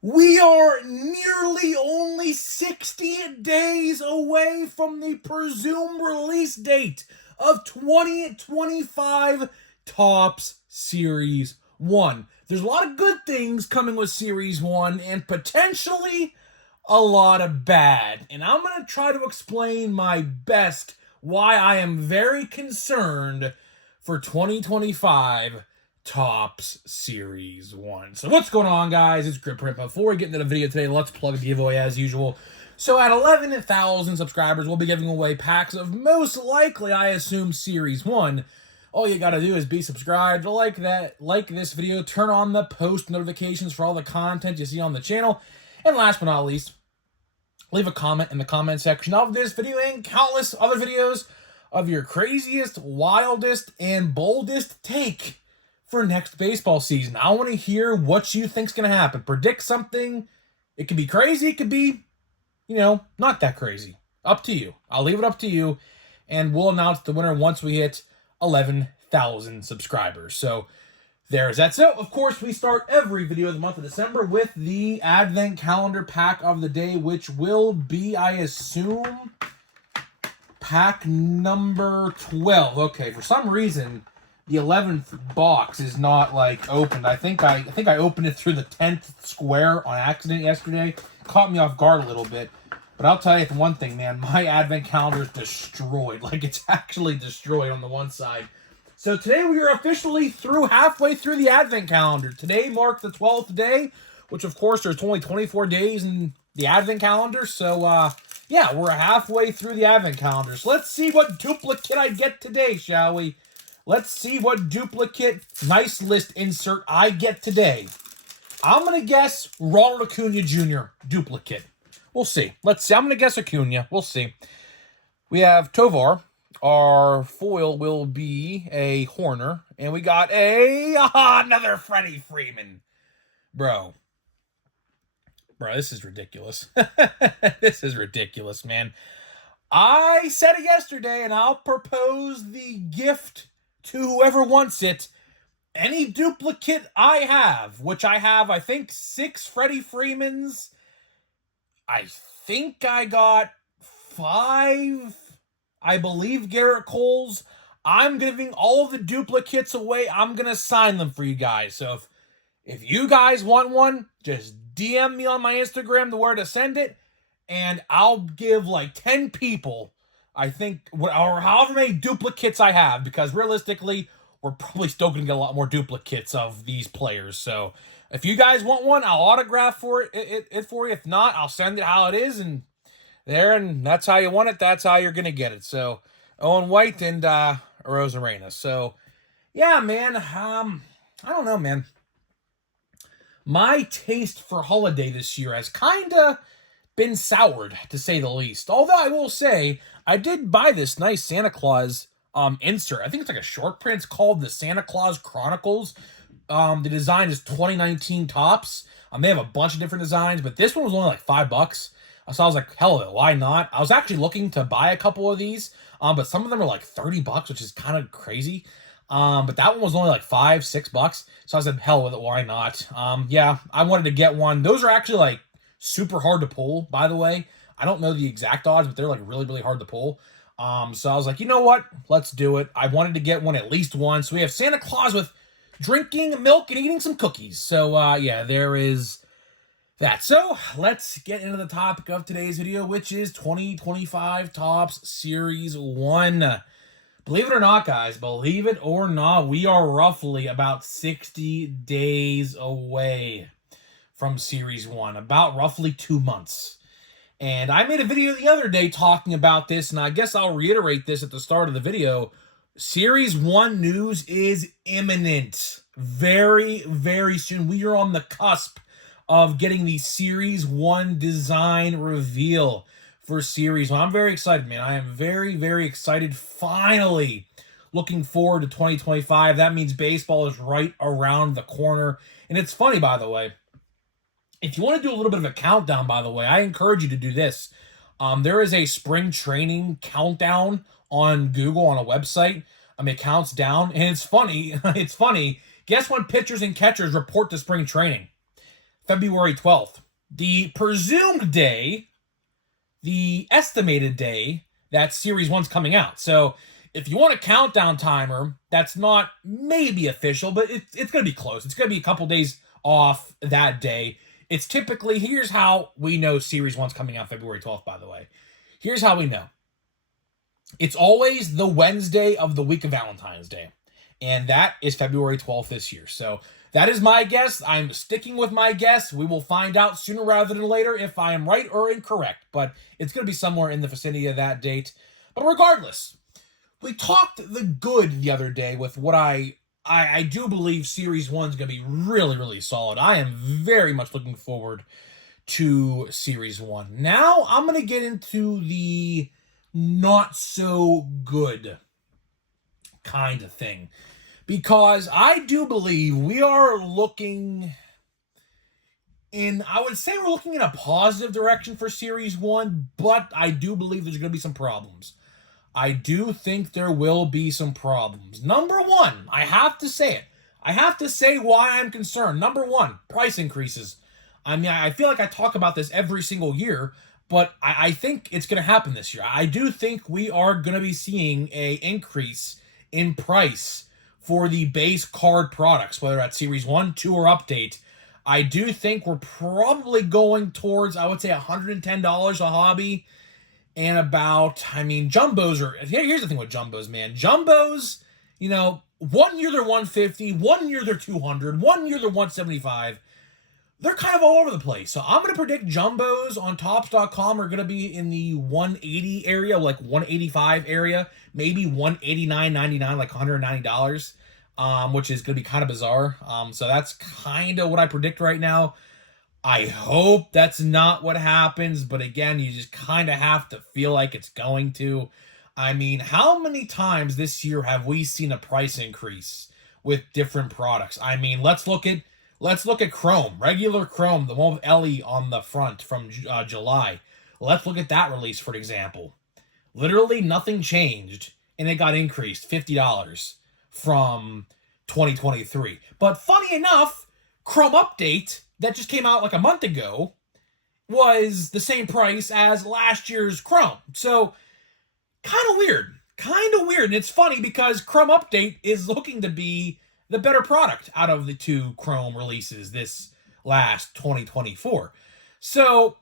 We are nearly only 60 days away from the presumed release date of 2025 Topps Series 1. There's a lot of good things coming with Series 1 and potentially a lot of bad. And I'm going to try to explain my best why I am very concerned for 2025 Topps Series 1. So what's going on, guys? It's Grip Print. Before we get into the video today, let's plug the giveaway as usual. So at 11,000 subscribers, we'll be giving away packs of most likely, I assume, Series 1. All you gotta do is be subscribed, like this video, turn on the post notifications for all the content you see on the channel, and last but not least, leave a comment in the comment section of this video and countless other videos of your craziest, wildest, and boldest take for next baseball season. I want to hear what you think's going to happen. Predict something. It could be crazy. It could be, not that crazy. Up to you. I'll leave it up to you, and we'll announce the winner once we hit 11,000 subscribers. So there's that. So, of course, we start every video of the month of December with the Advent Calendar pack of the day, which will be, I assume, pack number 12. Okay, for some reason, the 11th box is not opened. I think I opened it through the 10th square on accident yesterday. Caught me off guard a little bit. But I'll tell you one thing, man. My advent calendar is destroyed. It's actually destroyed on the one side. So today we are officially halfway through the advent calendar. Today marks the 12th day, which of course there's only 24 days in the advent calendar. So yeah, we're halfway through the advent calendar. So let's see what duplicate I get today, shall we? Let's see what duplicate nice list insert I get today. I'm going to guess Ronald Acuna Jr. duplicate. We'll see. Let's see. I'm going to guess Acuna. We'll see. We have Tovar. Our foil will be a Horner. And we got another Freddie Freeman. Bro, this is ridiculous. This is ridiculous, man. I said it yesterday, and I'll propose the gift to whoever wants it. Any duplicate I have, which I have, I think, 6 Freddie Freemans. I think I got 5, I believe, Garrett Coles. I'm giving all of the duplicates away. I'm going to sign them for you guys. So if you guys want one, just DM me on my Instagram where to send it, and I'll give 10 people, I think, or however many duplicates I have, because realistically, we're probably still going to get a lot more duplicates of these players. So if you guys want one, I'll autograph for it for you. If not, I'll send it how it is, and that's how you want it. That's how you're going to get it. So Owen White and Arozarena. So yeah, man. I don't know, man. My taste for holiday this year has kind of been soured, to say the least. Although I will say, I did buy this nice Santa Claus insert. I think it's a short print. It's called the Santa Claus Chronicles. The design is 2019 Topps. They have a bunch of different designs, but this one was only $5. So I was like, hell of it, why not? I was actually looking to buy a couple of these, but some of them are $30, which is kind of crazy. But that one was only $5, $6. So I said, hell with it, why not? Yeah, I wanted to get one. Those are actually super hard to pull, by the way. I don't know the exact odds, but they're really, really hard to pull. So I was like, you know what? Let's do it. I wanted to get one, at least one. So we have Santa Claus with drinking milk and eating some cookies. So yeah, there is that. So let's get into the topic of today's video, which is 2025 Topps Series 1. Believe it or not, guys, believe it or not, we are roughly about 60 days away from Series 1. About roughly 2 months. And I made a video the other day talking about this, and I guess I'll reiterate this at the start of the video. Series 1 news is imminent. Very, very soon. We are on the cusp of getting the Series 1 design reveal for Series 1. I'm very excited, man. I am very, very excited. Finally looking forward to 2025. That means baseball is right around the corner. And it's funny, by the way. If you want to do a little bit of a countdown, by the way, I encourage you to do this. There is a spring training countdown on Google on a website. It counts down, and it's funny. It's funny. Guess when pitchers and catchers report to spring training? February 12th. The presumed day, the estimated day that Series 1's coming out. So if you want a countdown timer, that's not maybe official, but it's going to be close. It's going to be a couple days off that day. It's typically, here's how we know Series 1's coming out February 12th, by the way. Here's how we know. It's always the Wednesday of the week of Valentine's Day. And that is February 12th this year. So that is my guess. I'm sticking with my guess. We will find out sooner rather than later if I am right or incorrect. But it's going to be somewhere in the vicinity of that date. But regardless, we talked the good the other day with what I do believe Series 1 is going to be really, really solid. I am very much looking forward to Series 1. Now I'm going to get into the not so good kind of thing, because I do believe we are looking in, I would say we're looking in a positive direction for Series 1, but I do believe there's going to be some problems. I do think there will be some problems. Number one, I have to say it. I have to say why I'm concerned. Number one, price increases. I mean, I feel like I talk about this every single year, but I think it's going to happen this year. I do think we are going to be seeing a increase in price for the base card products, whether that's Series 1, 2, or Update. I do think we're probably going towards, I would say, $110 a hobby. And about, I mean, jumbos are, here's the thing with jumbos, man. Jumbos, you know, 1 year they're 150, 1 year they're 200, 1 year they're 175. They're kind of all over the place. So I'm going to predict jumbos on Topps.com are going to be in the 180 area, like 185 area, maybe 189.99, like $190, which is going to be kind of bizarre. So that's kind of what I predict right now. I hope that's not what happens, but again, you just kind of have to feel like it's going to. I mean, how many times this year have we seen a price increase with different products? I mean, let's look at Chrome, regular Chrome, the one with Ellie on the front from July. Let's look at that release, for example. Literally nothing changed, and it got increased $50 from 2023. But funny enough, Chrome Update that just came out like a month ago was the same price as last year's Chrome. So, kind of weird. And it's funny because Chrome Update is looking to be the better product out of the two Chrome releases this last 2024. So,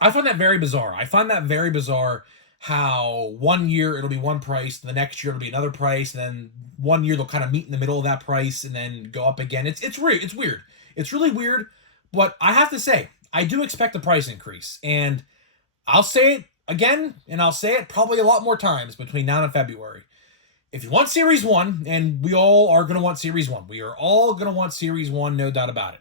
I find that very bizarre. I find that very bizarre how 1 year it'll be one price, the next year it'll be another price, and then 1 year they'll kind of meet in the middle of that price and then go up again. It's weird. It's weird. It's really weird, but I have to say, I do expect a price increase, and I'll say it again, and I'll say it probably a lot more times between now and February. If you want Series 1, and we all are going to want Series 1, we are all going to want Series 1, no doubt about it.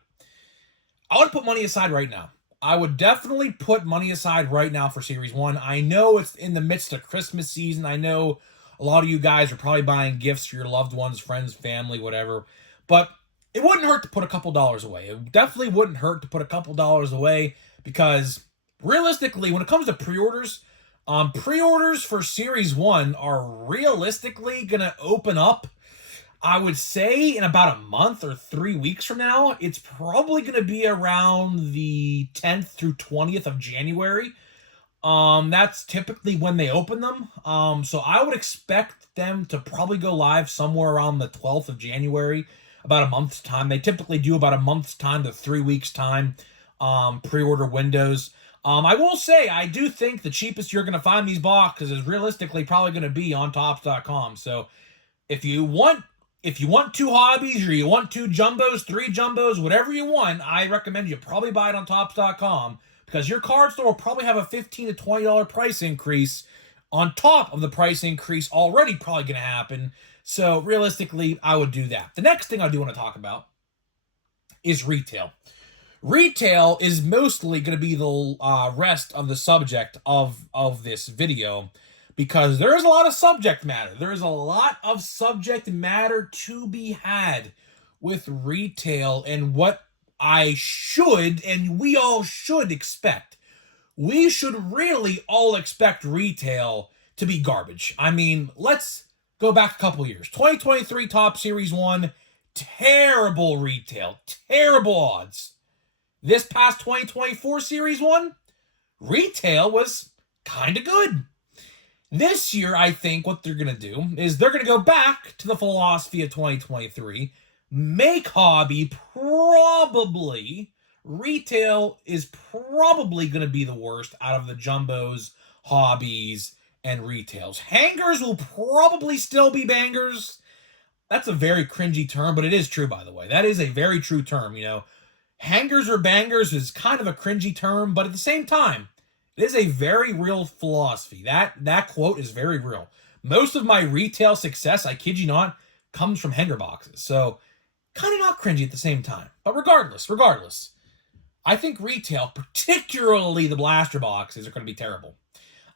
I would put money aside right now. I would definitely put money aside right now for Series 1. I know it's in the midst of Christmas season. I know a lot of you guys are probably buying gifts for your loved ones, friends, family, whatever, but it wouldn't hurt to put a couple dollars away. It definitely wouldn't hurt to put a couple dollars away, because realistically, when it comes to pre-orders for Series 1 are realistically going to open up, I would say, in about a month or 3 weeks from now. It's probably going to be around the 10th through 20th of January. That's typically when they open them. So I would expect them to probably go live somewhere around the 12th of January. About a month's time. They typically do about a month's time to 3 weeks' time pre-order windows. I will say, I do think the cheapest you're going to find these boxes is realistically probably going to be on Topps.com. So if you want two hobbies, or you want two jumbos, three jumbos, whatever you want, I recommend you probably buy it on Topps.com, because your card store will probably have a $15 to $20 price increase on top of the price increase already probably going to happen. So realistically, I would do that. The next thing I do want to talk about is retail. Retail is mostly going to be the rest of the subject of this video, because there is a lot of subject matter. There is a lot of subject matter to be had with retail, and what I should, and we all should expect. We should really all expect retail to be garbage. I mean, let's go back a couple years. 2023 Topps Series 1, terrible retail, terrible odds. This past 2024 Series 1, retail was kind of good. This year, I think what they're going to do is they're going to go back to the philosophy of 2023, make hobby probably, retail is probably going to be the worst out of the jumbos, hobbies, and retails. Hangers will probably still be bangers. That's a very cringy term, but it is true, by the way. That is a very true term, you know. Hangers or bangers is kind of a cringy term, but at the same time, it is a very real philosophy. That quote is very real. Most of my retail success, I kid you not, comes from hanger boxes. So, kind of not cringy at the same time. But regardless, I think retail, particularly the blaster boxes, are going to be terrible.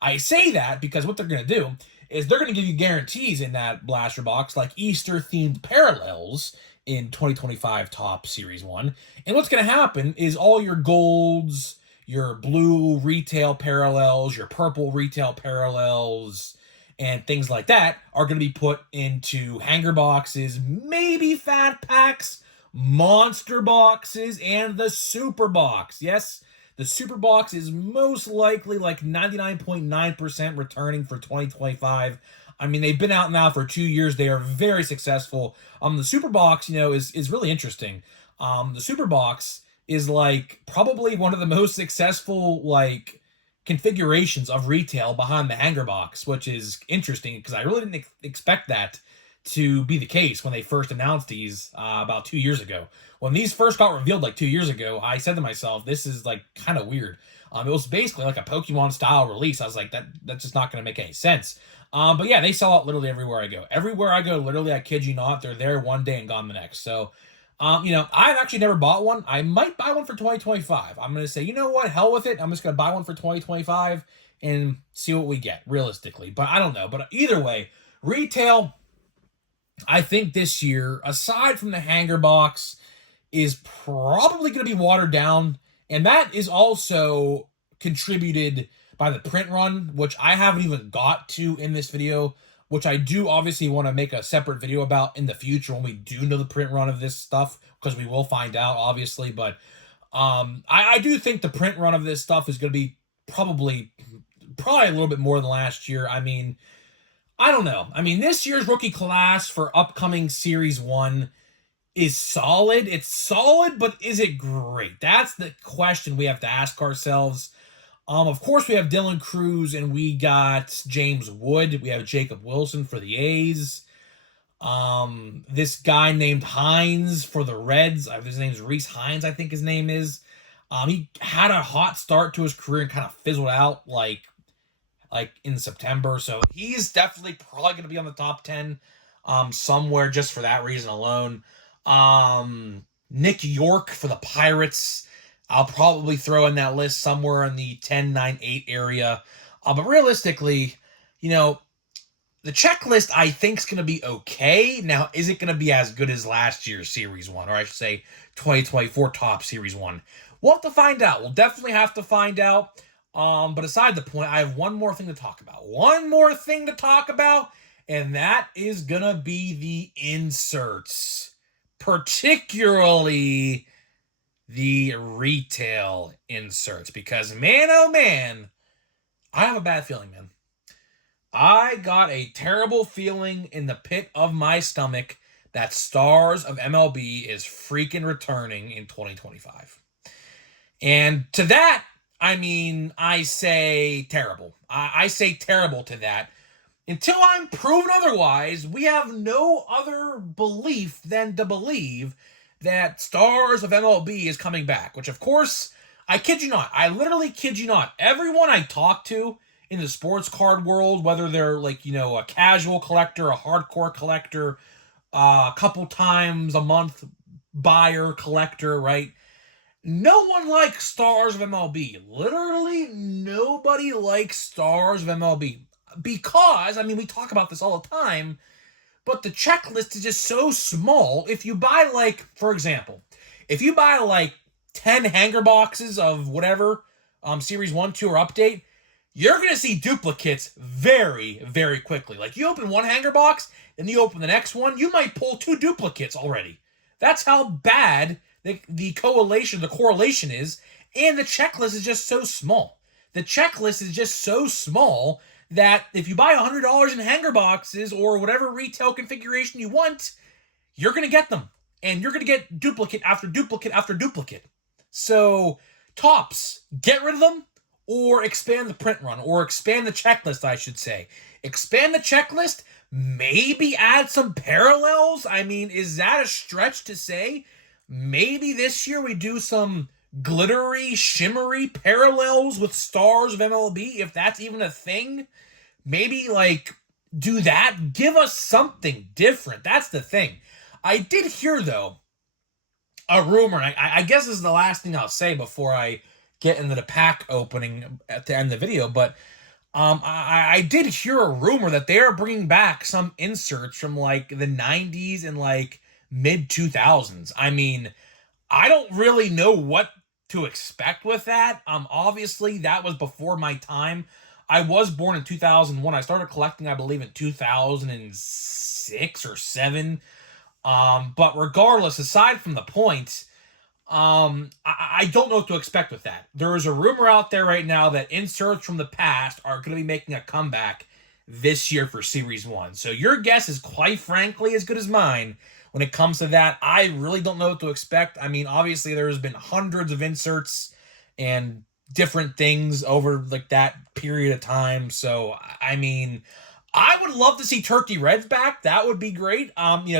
I say that because what they're going to do is they're going to give you guarantees in that blaster box, like Easter-themed parallels in 2025 Top Series 1. And what's going to happen is all your golds, your blue retail parallels, your purple retail parallels, and things like that are going to be put into hanger boxes, maybe fat packs, monster boxes, and the super box. Yes, the super box is most likely like 99.9% returning for 2025. I mean, they've been out now for 2 years. They are very successful. The super box, you know, is really interesting. The super box is like probably one of the most successful like configurations of retail behind the hanger box, which is interesting because I really didn't expect that to be the case when they first announced these about 2 years ago. When these first got revealed like 2 years ago, I said to myself, this is like kind of weird. It was basically like a Pokemon style release. I was like, that's just not going to make any sense. But yeah, they sell out literally everywhere I go. Everywhere I go, literally, I kid you not, they're there one day and gone the next. So, you know, I've actually never bought one. I might buy one for 2025. I'm going to say, you know what, hell with it. I'm just going to buy one for 2025 and see what we get, realistically. But I don't know. But either way, retail, I think this year, aside from the hanger box, is probably going to be watered down. And that is also contributed by the print run, which I haven't even got to in this video, which I do obviously want to make a separate video about in the future when we do know the print run of this stuff, because we will find out, obviously. But I do think the print run of this stuff is going to be probably a little bit more than last year. I mean, I don't know. I mean, this year's rookie class for upcoming Series 1 is solid. It's solid, but is it great? That's the question we have to ask ourselves. Of course, we have Dylan Cruz and we got James Wood. We have Jacob Wilson for the A's. This guy named Hines for the Reds. His name's Reese Hines, I think his name is. He had a hot start to his career and kind of fizzled out like in September. So he's definitely probably going to be on the top 10 somewhere just for that reason alone. Nick York for the Pirates. I'll probably throw in that list somewhere in the 10, 9, 8 area. But realistically, you know, the checklist I think is going to be okay. Now, is it going to be as good as last year's Series 1? Or I should say 2024 Top Series 1? We'll have to find out. We'll definitely have to find out. But aside the point, I have one more thing to talk about. And that is going to be the inserts. Particularly the retail inserts, because man, oh man, I have a bad feeling, man. I got a terrible feeling in the pit of my stomach that Stars of MLB is freaking returning in 2025. And to that, I mean, I say terrible. I say terrible to that. Until I'm proven otherwise, we have no other belief than to believe that Stars of MLB is coming back, which, of course, I kid you not. I literally kid you not. Everyone I talk to in the sports card world, whether they're like, you know, a casual collector, a hardcore collector, a couple times a month buyer collector, right? No one likes Stars of MLB. Literally nobody likes Stars of MLB. Because, I mean, we talk about this all the time, but the checklist is just so small. If you buy, like, for example, if you buy, like, 10 hanger boxes of whatever, Series 1, 2, or Update, you're going to see duplicates very, very quickly. Like, you open one hanger box, then you open the next one, you might pull 2 duplicates already. That's how bad the correlation is, and the checklist is just so small. The checklist is just so small that if you buy $100 in hanger boxes or whatever retail configuration you want, you're going to get them. And you're going to get duplicate after duplicate after duplicate. So, Topps, get rid of them or expand the print run, or expand the checklist, I should say. Expand the checklist, maybe add some parallels. I mean, is that a stretch to say? Maybe this year we do some glittery, shimmery parallels with stars of MLB, if that's even a thing. Maybe, like, do that. Give us something different. That's the thing. I did hear, though, a rumor, and I guess this is the last thing I'll say before I get into the pack opening at the end of the video, but I did hear a rumor that they are bringing back some inserts from, like, the 90s and, like, mid-2000s. I mean, I don't really know what to expect with that. Obviously, that was before my time. I was born in 2001. I started collecting, I believe, in 2006 or 7. But regardless, aside from the point, I don't know what to expect with that. There is a rumor out there right now that inserts from the past are going to be making a comeback this year for Series 1. So your guess is, quite frankly, as good as mine when it comes to that. I really don't know what to expect. I mean, obviously, there's been hundreds of inserts and different things over, like, that period of time. So, I mean, I would love to see Turkey Reds back. That would be great.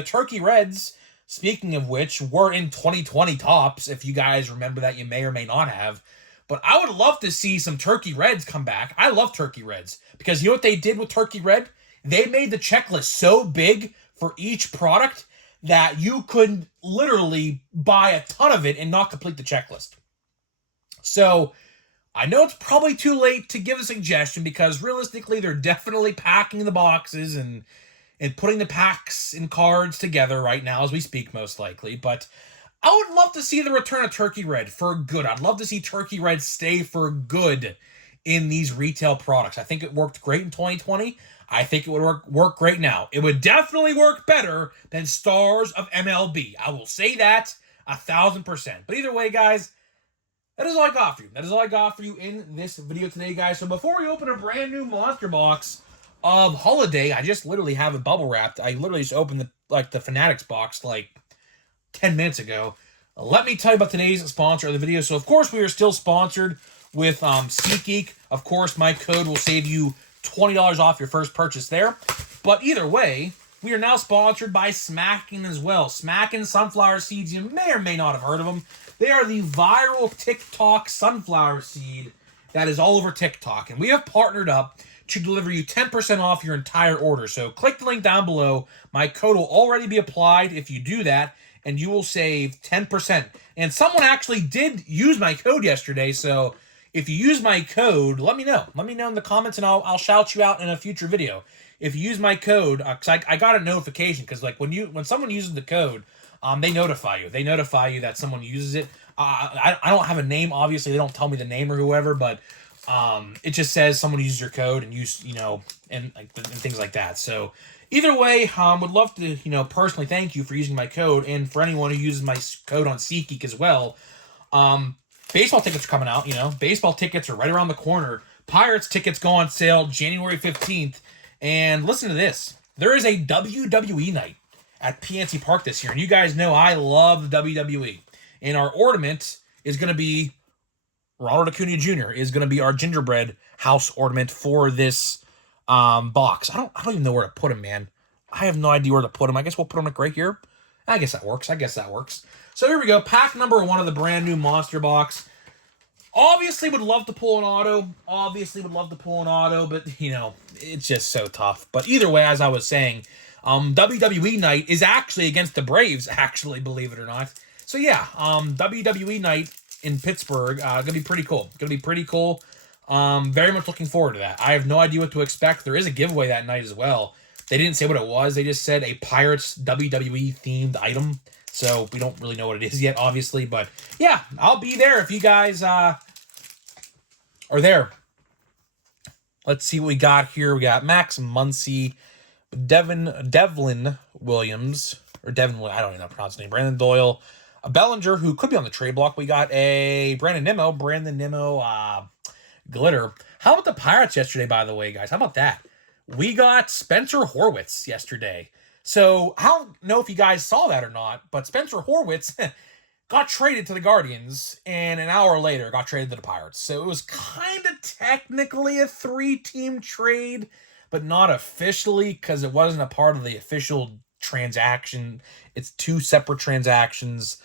Turkey Reds, speaking of which, were in 2020 Topps. If you guys remember that, you may or may not have. But I would love to see some Turkey Reds come back. I love Turkey Reds because you know what they did with Turkey Red? They made the checklist so big for each product that you could literally buy a ton of it and not complete the checklist. So I know it's probably too late to give a suggestion because realistically they're definitely packing the boxes and putting the packs and cards together right now as we speak, most likely. But I would love to see the return of Turkey Red for good. I'd love to see Turkey Red stay for good in these retail products. I think it worked great in 2020. I think it would work great now. It would definitely work better than Stars of MLB. I will say that 1,000%. But either way, guys, that is all I got for you. That is all I got for you in this video today, guys. So before we open a brand new monster box of Holiday, I just literally have it bubble wrapped. I literally just opened the Fanatics box like 10 minutes ago. Let me tell you about today's sponsor of the video. So of course we are still sponsored with SeatGeek. Of course, my code will save you $20 off your first purchase there. But either way, we are now sponsored by Smackin' as well. Smackin' sunflower seeds. You may or may not have heard of them. They are the viral TikTok sunflower seed that is all over TikTok. And we have partnered up to deliver you 10% off your entire order. So click the link down below. My code will already be applied if you do that, and you will save 10%. And someone actually did use my code yesterday, so if you use my code, let me know. Let me know in the comments, and I'll shout you out in a future video. If you use my code, because I got a notification, because like when someone uses the code, they notify you. They notify you that someone uses it. I don't have a name, obviously. They don't tell me the name or whoever, but it just says someone uses your code and and things like that. So either way, would love to personally thank you for using my code, and for anyone who uses my code on SeatGeek as well. Baseball tickets are coming out. Baseball tickets are right around the corner. Pirates tickets go on sale January 15th. And listen to this. There is a WWE night at PNC Park this year. And you guys know I love the WWE. And our ornament is going to be Ronald Acuna Jr. is going to be our gingerbread house ornament for this box. I don't even know where to put him, man. I have no idea where to put him. I guess we'll put him like right here. I guess that works. So here we go. Pack number 1 of the brand new monster box. Obviously would love to pull an auto. But, it's just so tough. But either way, as I was saying, WWE night is actually against the Braves, actually, believe it or not. So yeah, WWE night in Pittsburgh, gonna be pretty cool. Very much looking forward to that. I have no idea what to expect. There is a giveaway that night as well. They didn't say what it was. They just said a Pirates WWE themed item. So we don't really know what it is yet, obviously. But yeah, I'll be there if you guys are there. Let's see what we got here. We got Max Muncy, Devlin Williams, or Devin, I don't even know how to pronounce his name, Brandon Doyle, a Bellinger who could be on the trade block. We got a Brandon Nimmo, glitter. How about the Pirates yesterday, by the way, guys? How about that? We got Spencer Horwitz yesterday. So I don't know if you guys saw that or not, but Spencer Horwitz got traded to the Guardians, and an hour later got traded to the Pirates. So it was kind of technically a 3-team trade, but not officially because it wasn't a part of the official transaction. It's 2 separate transactions,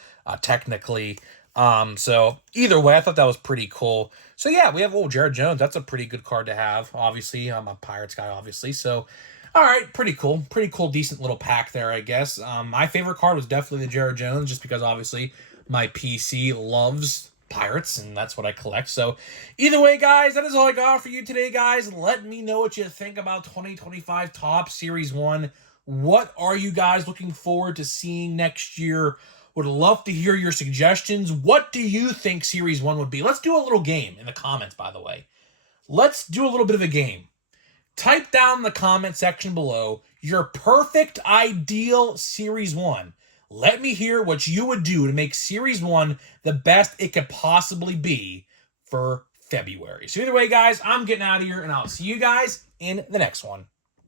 technically. So either way, I thought that was pretty cool. So yeah, we have Jared Jones. That's a pretty good card to have. Obviously, I'm a Pirates guy, obviously. So, all right, pretty cool, decent little pack there, I guess. My favorite card was definitely the Jared Jones, just because obviously my PC loves Pirates, and that's what I collect. So either way, guys, that is all I got for you today, guys. Let me know what you think about 2025 Topps Series 1. What are you guys looking forward to seeing next year? Would love to hear your suggestions. What do you think Series 1 would be? Let's do a little game in the comments, by the way. Let's do a little bit of a game. Type down in the comment section below your perfect ideal Series 1. Let me hear what you would do to make Series 1 the best it could possibly be for February. So either way, guys, I'm getting out of here, and I'll see you guys in the next one.